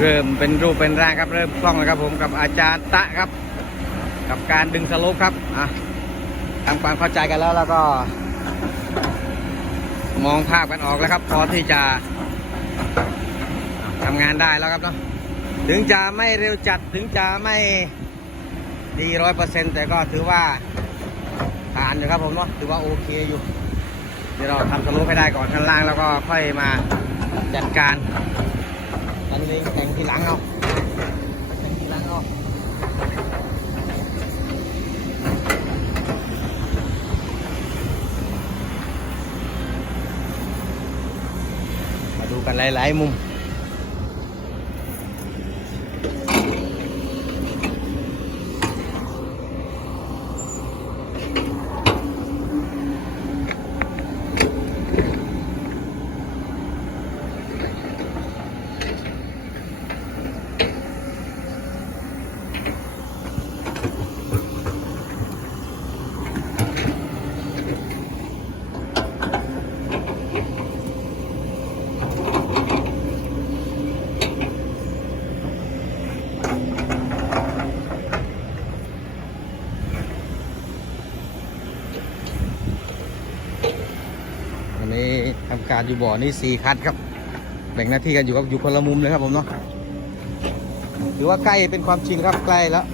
เริ่มเป็นรูปเป็นร่างครับ เริ่มคล่องแล้วครับผมกับอาจารย์ตะครับ กับการดึงสโลปครับอะทำความเข้าใจกันแล้วแล้วก็ มองภาพกันออกแล้วครับ พอที่จะทำงานได้แล้วครับเนาะถึงจะไม่เร็วจัดถึงจะไม่ดีร้อยเปอร์เซ็นต์แต่ก็ถือว่าผ่านอยู่ครับผมเนาะถือว่าโอเคอยู่ เดี๋ยวเราทำสโลปให้ได้ก่อนข้างล่างแล้วก็ค่อยมาจัดการ อันนี้แข่งทีหลังเอาแข่งทีหลังเอามาดูกันหลาย ๆ มุม อันนี้ทำ การอยู่บ่อนี่สี่คันครับ แบ่งหน้าที่กันอยู่ครับอยู่คนละมุมเลยครับผมเนาะถือว่าใกล้เป็นความจริงครับใกล้แล้ว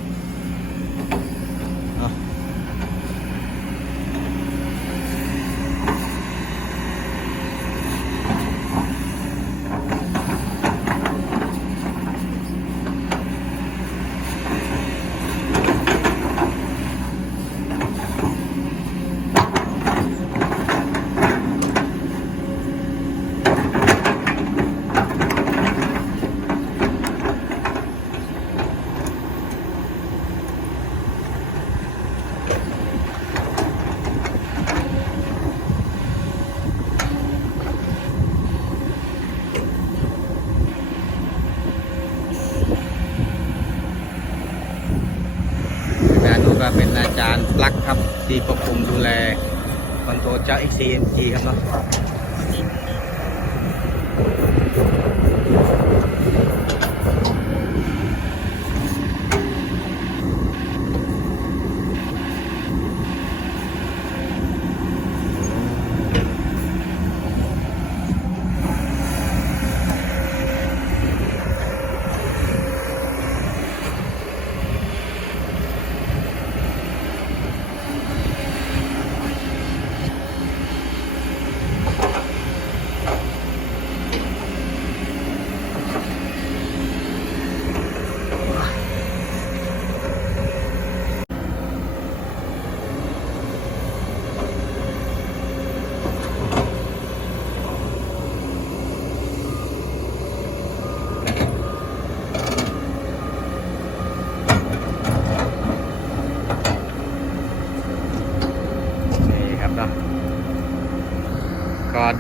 เป็นอาจารย์ปลั๊กครับ ที่ควบคุมดูแลคอนโทรลเจ้า XCMG ครับเนาะ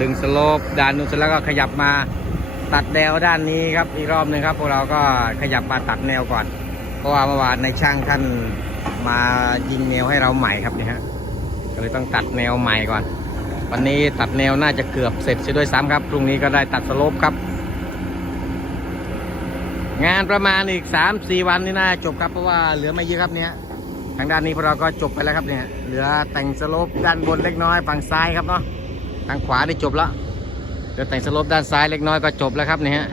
ดึงสโลปด้านนู้นเสร็จแล้วก็ขยับมาตัดแนวด้านนี้ครับอีกรอบหนึ่งครับพวกเราก็ขยับมาตัดแนวก่อน เพราะว่าเมื่อวานในช่างท่านมายิงแนวให้เราใหม่ครับเนี่ยฮะก็เลยต้องตัดแนวใหม่ก่อน วันนี้ตัดแนวน่าจะเกือบเสร็จเสียด้วยซ้ำครับพรุ่งนี้ก็ได้ตัดสโลปครับ งานประมาณอีก 3-4 วันนี่น่าจบครับเพราะว่าเหลือไม่เยอะครับเนี่ยทางด้านนี้พวกเราก็จบไปแล้วครับเนี่ยเหลือแต่งสโลปด้านบนเล็กน้อยฝั่งซ้ายครับเนาะ ทางขวาได้จบแล้วเหลือแต่งสลปด้านซ้ายเล็กน้อยก็จบแล้วครับเนี่ยฮะ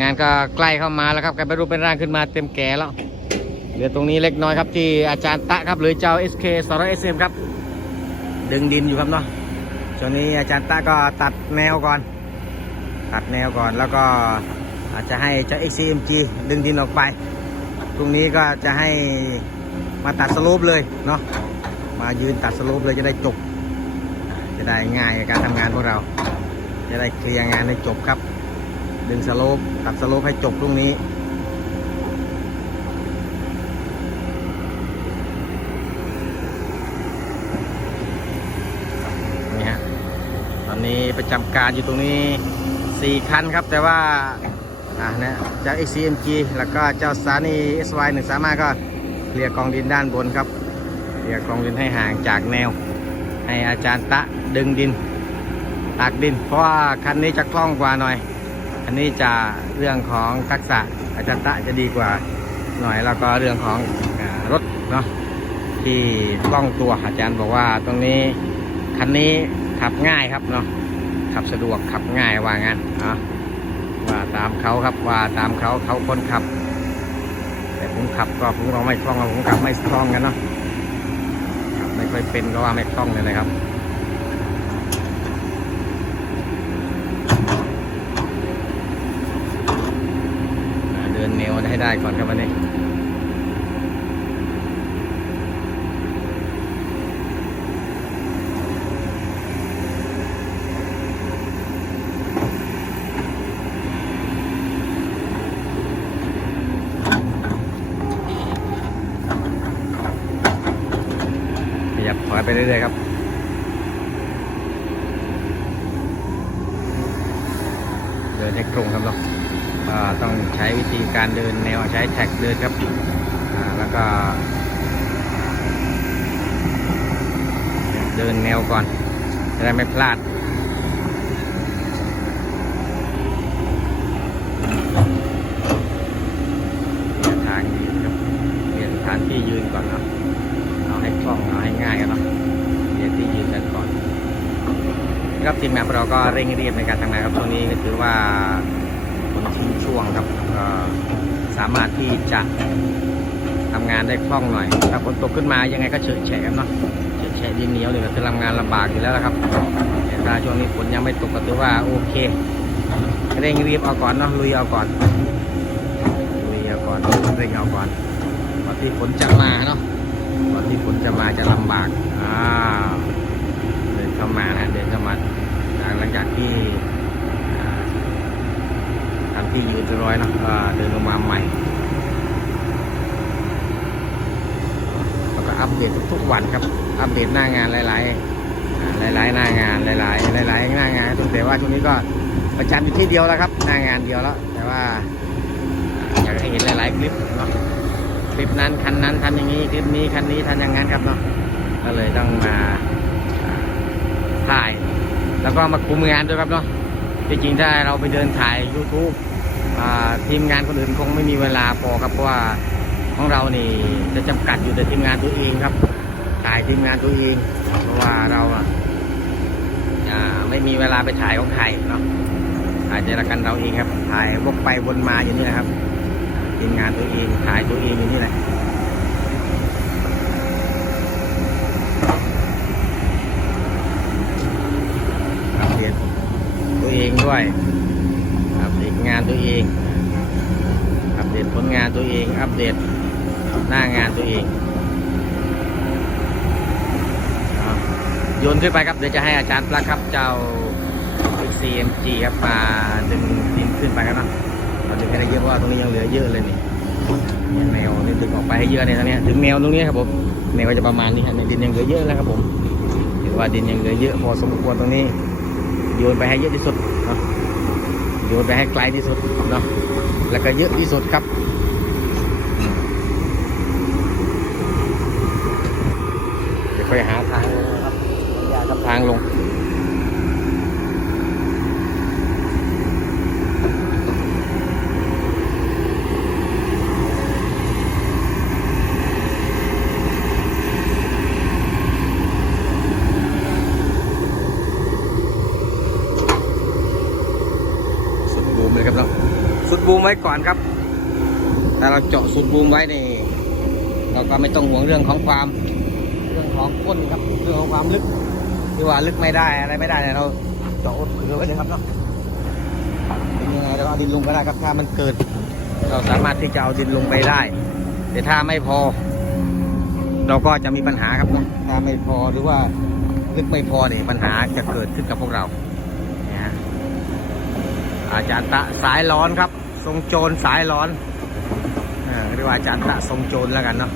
งานก็ใกล้เข้ามาแล้วครับกลายเป็นรูปเป็นร่างขึ้นมาเต็มแก่แล้วเหลือตรงนี้เล็กน้อยครับที่อาจารย์ตะครับหรือเจ้า SK 200 SM ครับ ดึงดินอยู่ครับเนาะช่วงนี้อาจารย์ตะก็ตัดแนวก่อน ตัดแนวก่อนแล้วก็อาจจะให้เจ้า XCMG ดึงดินออกไปตรงนี้ก็จะให้มาตัดสโลปเลยเนาะมายืนตัดสโลปเลยจะได้จบ ได้ง่ายในการทำงานพวกเรา จะได้เคลียร์งานให้จบครับ ดึงสโลปตัดสโลปให้จบตรงนี้นี่ฮะตอนนี้ประจำการอยู่ตรงนี้ 4 คันครับ แต่ว่าอ่านี่ยเจ้า XCMG แล้วก็เจ้าซานี SY 1 3 5ก็เคลียร์กองดินด้านบนครับเคลียร์กองดินให้ห่างจากแนว ให้อาจารย์ตะดึงดินตักดิน เพราะว่าคันนี้จะคล่องกว่าหน่อย อันนี้จะเรื่องของทักษะอาจารย์ตะจะดีกว่าหน่อยแล้วก็เรื่องของรถเนาะที่คล่องตัวอาจารย์บอกว่าตรงนี้คันนี้ขับง่ายครับเนาะขับสะดวกขับง่ายว่างั้นเนาะว่าตามเขาครับว่าตามเขาเขาคนขับ แต่ผมขับก็ผมก็ไม่คล่องผมขับไม่คล่องกันเนาะ ไม่ค่อยเป็นก็ว่าไม่ต้องเลยนะครับเดินเนวให้ได้ก่อนครับวันนี้ ขยับถอยไป เรื่อยๆครับเดินให้ตรงครับเนาต้องใช้วิธีการเดินแนวใช้แท็กเดินครับแล้วก็เดินแนวก่อนจะได้ไม่พลาดทางยืนครับเปลี่ยนสถานที่ยืนก่อนเนาะเอาให้คล่องเอาให้ง่ายกันเนาะเปลี่ยนที่ยืนกันก่อน ครับทีมงานเราก็เร่งรีบในการทำงานครับช่วงนี้ก็ถือว่าคนทิ้งช่วงครับก็สามารถที่จะทำงานได้คล่องหน่อยถ้าฝนตกขึ้นมายังไงก็เฉอะแฉะเนาะเฉอะแฉะดินเหนียวเนี่ยก็คือทำงานลำบากอยู่แล้วละครับแต่ถ้าช่วงนี้ฝนยังไม่ตกก็ถือว่าโอเคเร่งรีบเอาก่อนเนาะลุยเอาก่อนลุยเอาก่อนเร่งเอาก่อนก่อนที่ฝนจะมาเนาะก่อนที่ฝนจะมาจะลำบากอ้าเดินเข้ามานะเดินเข้ามา หลังจากที่ทำที่ยืนเรียบร้อยนะก็เดินลงมาใหม่ แล้วก็อัปเดตทุกๆวันครับ อัปเดตหน้างานหลายๆหลายๆหน้างานหลายๆหลายๆหน้างานแต่ว่าช่วงนี้ก็ประจำอยู่ที่เดียวแล้วครับหน้างานเดียวแล้ว แต่ว่าอยากให้เห็นหลายๆคลิปเนาะคลิปนั้นคันนั้นทำอย่างนี้คลิปนี้คันนี้ทำอย่างนั้นครับเนาะก็เลยต้องมาถ่าย แล้วก็มาคุมงานด้วยครับเนาะจริงๆถ้าเราไปเดินถ่าย YouTube ทีมงานคนอื่นคงไม่มีเวลาพอครับเพราะว่าของเรานี่จะจำกัดอยู่แต่ทีมงานตัวเองครับถ่ายทีมงานตัวเอง เพราะว่าเราอะไม่มีเวลาไปถ่ายของใครเนาะถ่ายแต่ละกันเราเองครับ ถ่ายวกไปวนมาอยู่นี่นะครับทีมงานตัวเองถ่ายตัวเองอยู่นี่แหละอัปเดตตัวเอง ด้วยอัปเดตงานตัวเอง อัปเดตผลงานตัวเอง อัปเดตหน้างานตัวเองโยนขึ้นไปครับเดี๋ยวจะให้อาจารย์ปลักครับเจ้า CMG ครับมาดึงดินขึ้นไปครับนะเราดึงให้ได้เยอะเพราะว่าตรงนี้ยังเหลือเยอะเลยนี่แนวนี่ดึงออกไปให้เยอะเนี่ยตรงนี้ถึงแนวตรงนี้ครับผมแนวจะประมาณนี้ครับในดินยังเหลือเยอะแล้วครับผมถือว่าดินยังเหลือเยอะพอสมควรตรงนี้ โยนไปให้เยอะที่สุดเนาะโยนไปให้ไกลที่สุดเนาะแล้วก็เยอะที่สุดครับเดี๋ยวค่อยหาทางลงนะครับยากับทางลง สุดบูมเลยครับเนาะสุดบู มไว้ก่อนครับ ถ้าเราเจาะสุดบูมไว้นี่ เราก็ไม่ต้องห่วงเรื่องของความ เรื่องของก้นครับเรื่องของความลึกที่ว่าลึกไม่ได้อะไรไม่ได้เนี่ยเราเจาะอุดเผื่อไว้เลยครับเนาะเป็นยังไงเราก็เอาดินลงก็ได้ครับถ้ามันเกิด เราสามารถที่จะเอาดินลงไปได้ แต่ถ้าไม่พอ เราก็จะมีปัญหาครับนะถ้าไม่พอหรือว่าลึกไม่พอเนี่ยปัญหาจะเกิดขึ้นกับพวกเรานะฮะอาจารย์ตะสายร้อนครับ ทรงโจรสายร้อนอเรียกว่าอาจารย์ตะทรงโจรแล้วกันเนาะ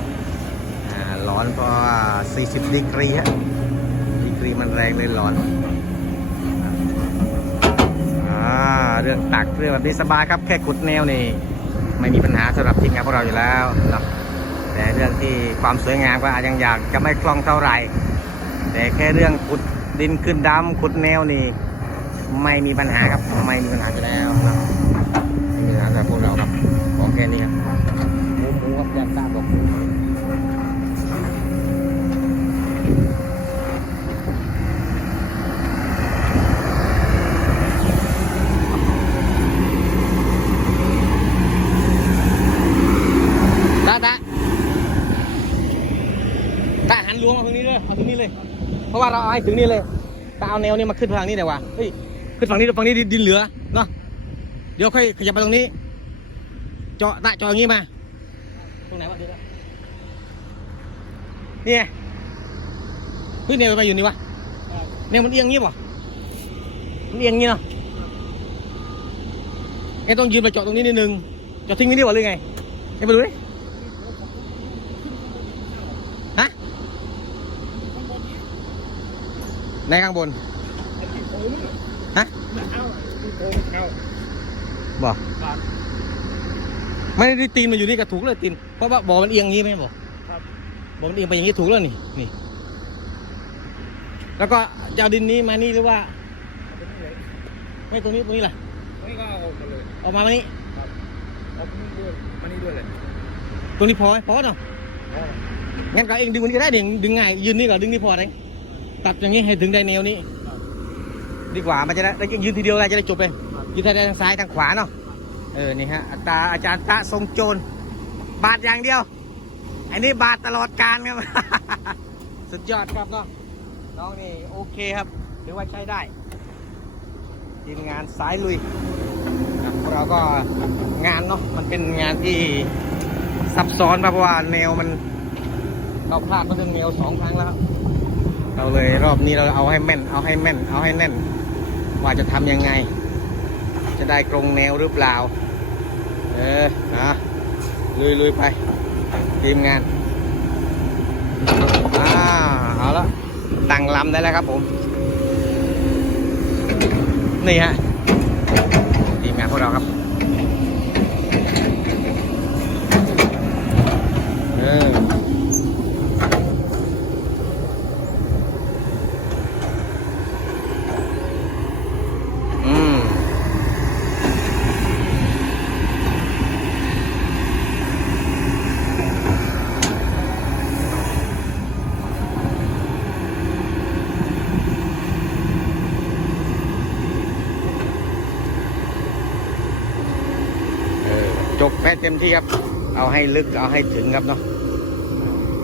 ร้อนเพราะว่า 40 ดีกรีฮะ ดีกรีมันแรงเลยร้อนอ่าเรื่องตักเรื่องแบบนี้สบายครับ แค่ขุดแนวนี่ ไม่มีปัญหาสำหรับทีมงานพวกเราอยู่แล้วเนาะแต่เรื่องที่ความสวยงามก็อาจยังอยากจะไม่คล่องเท่าไหร่ แต่แค่เรื่องขุดดินขึ้นดำขุดแนวนี่ ไม่มีปัญหาครับ ไม่มีปัญหาอยู่แล้วครั บเหนือแบพวกเราครับ ของแค่นี้ครับหมูหมูครับยำตาบอกตาตาตาหันล้วงมาตรงนี้เลยเอาตรงนี้เลย เพราะว่าเราเอาให้ถึงนี่เลยตาเอาแนวนี้มาขึ้นฝั่งนี้เดีกว่าเฮ้ยขึ้นฝั่งนี้ฝั่งนี้ดินเหลือเนาะเดี๋ยวค่อยขยับไปตรงนี้ เจาะตะเจาะอย่างนี้มาตรงไหนวะดูนะนี่ไงเฮ้ยเนี่ยทำไมอยู่นี่วะเนี่ยมันเอียงงี้ป่ะมันเอียงงี้เนาะแกต้องยืนไปเจาะตรงนี้นิดนึงเจาะทิ้งนี่ดีกว่าหรือไงเอ็งไปดูดิฮะในข้างบนฮะบอกครับ ไม่ได้ตีนมันอยู่นี่ก็ถูกเลยตีนเพราะว่าบ่อมันเอียงอย่างนี้ไหมบอกครับบ่อมันเอียงไปอย่างนี้ถูกแล้วนี่นี่ แล้วก็จะเอาดินนี้มานี่หรือว่า ไม่ตรงนี้ตรงนี้ล่ะนี่ก็เอาออกมาเลยออกมามานี่ครับเอาตรงนี้ด้วยมานี่ด้วยเลยตรงนี้พอไหมพอเนาะอ๋องั้นก็เองดึงมันก็ได้เดี๋ยวดึงง่ายยืนนี่ก่อนดึงนี่พอเลยตัดอย่างนี้ให้ถึงได้แนวนี้ ดีกว่ามันจะได้ได้ยืนทีเดียวเลยจะได้จบเลยยืนทางซ้ายทางขวาเนาะ เออ นี่ฮะอัตราอาจารย์ตะทรงโจร บาทอย่างเดียว อันนี้บาทตลอดการครับ สุดยอดครับเนาะน้องนี่โอเคครับถือว่าใช้ได้ทีมงานสายลุยเราก็งานเนาะมันเป็นงานที่ซับซ้อนมากเพราะว่าแนวมันเราพลาดมาถึงแนวสองครั้งแล้ว เราเลยรอบนี้เราเอาให้แม่น เอาให้แม่น เอาให้แน่น ว่าจะทำยังไง จะได้ตรงแนวหรือเปล่า เออนะลุยลุยไปทีมงานอ่าเอาละตั้งลำได้แล้วครับผม นี่ฮะทีมงานพวกเราครับเออ เต็มที่ครับ เอาให้ลึกเอาให้ถึงครับเนาะ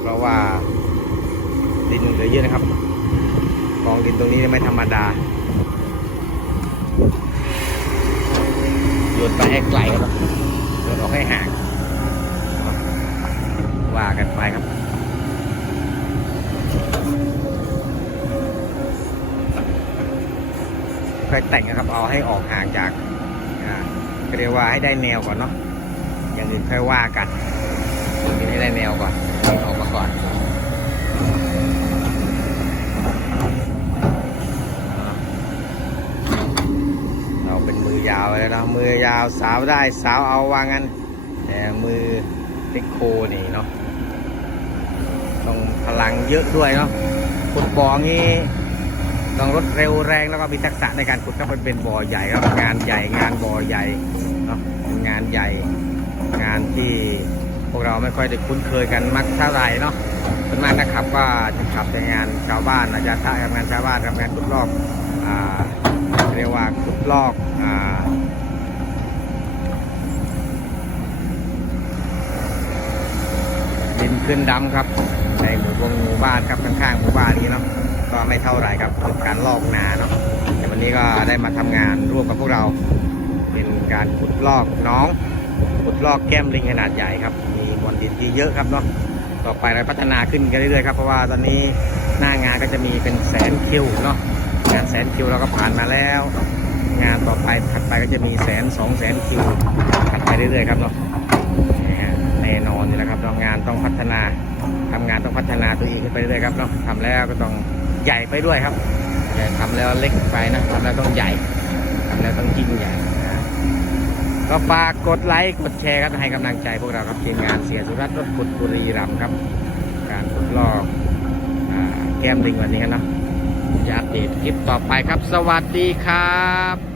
เพราะว่าดินเหลือเยอะนะครับกองดินตรงนี้ไม่ธรรมดาโยนไปให้ไกลครับโยนออกให้ห่างว่ากันไปครับค่อยแต่งนะครับ เอาให้ออกห่างจากเรียกว่าให้ได้แนวก่อนเนาะ อย่างอื่นค่อยว่ากันตรงนี้ให้ได้แนวก่อนออกมาก่อนเราเป็นมือยาวเลยนะมือยาวสาวได้สาวเอาว่างั้น แต่มือเล็กโคนี่เนาะต้องพลังเยอะด้วยเนาะขุดบ่องี้ต้องรถเร็วแรงแล้วก็มีทักษะในการขุดก็เป็นบ่อใหญ่ครับงานใหญ่งานบ่อใหญ่เนาะงานใหญ่ งานที่พวกเราไม่ค่อยได้คุ้นเคยกันมักเท่าไหร่เนาะส่วนมากนะครับก็จะขับในงานชาวบ้านอาจารย์ทะทำงานชาวบ้านทำงานขุดลอกอเรียกว่าขุดลอกอ่าดินขึ้นดำครับในหมู่วงหมู่บ้านครับข้างๆหมู่บ้านนี้เนาะก็ไม่เท่าไหร่ครับคือการลอกนาเนาะแต่วันนี้ก็ได้มาทำงานร่วมกับพวกเรา เป็นการขุดลอกน้อง ขุดลอกแก้มลิงขนาดใหญ่ครับ มีมวลดินที่เยอะครับเนาะต่อไปเราพัฒนาขึ้นกันเรื่อยๆครับเพราะว่าตอนนี้หน้างานก็จะมีเป็นแสนคิวเนาะงานแสนคิวเราก็ผ่านมาแล้ว งานต่อไปถัดไปก็จะมีแสนสองแสนคิวถัดไปเรื่อยๆครับเนาะแน่นอนอยู่แล้วครับเรางานต้องพัฒนาทำงานต้องพัฒนาตัวเองขึ้นไปเรื่อยๆครับเนาะทำแล้วก็ต้องใหญ่ไปด้วยครับอย่าทำแล้วเล็กไปนะทำแล้วต้องใหญ่ทำแล้วต้องยิ่งใหญ่ ก็ฝากกดไลค์กดแชร์ครับให้กำลังใจพวกเราครับทีมงานเสียสุรัตน์รถขุดบุรีรัมย์ครับ การขุดลอกอ่าแก้มลิงวันนี้นะจะอัปเดตคลิปต่อไปครับ สวัสดีครับ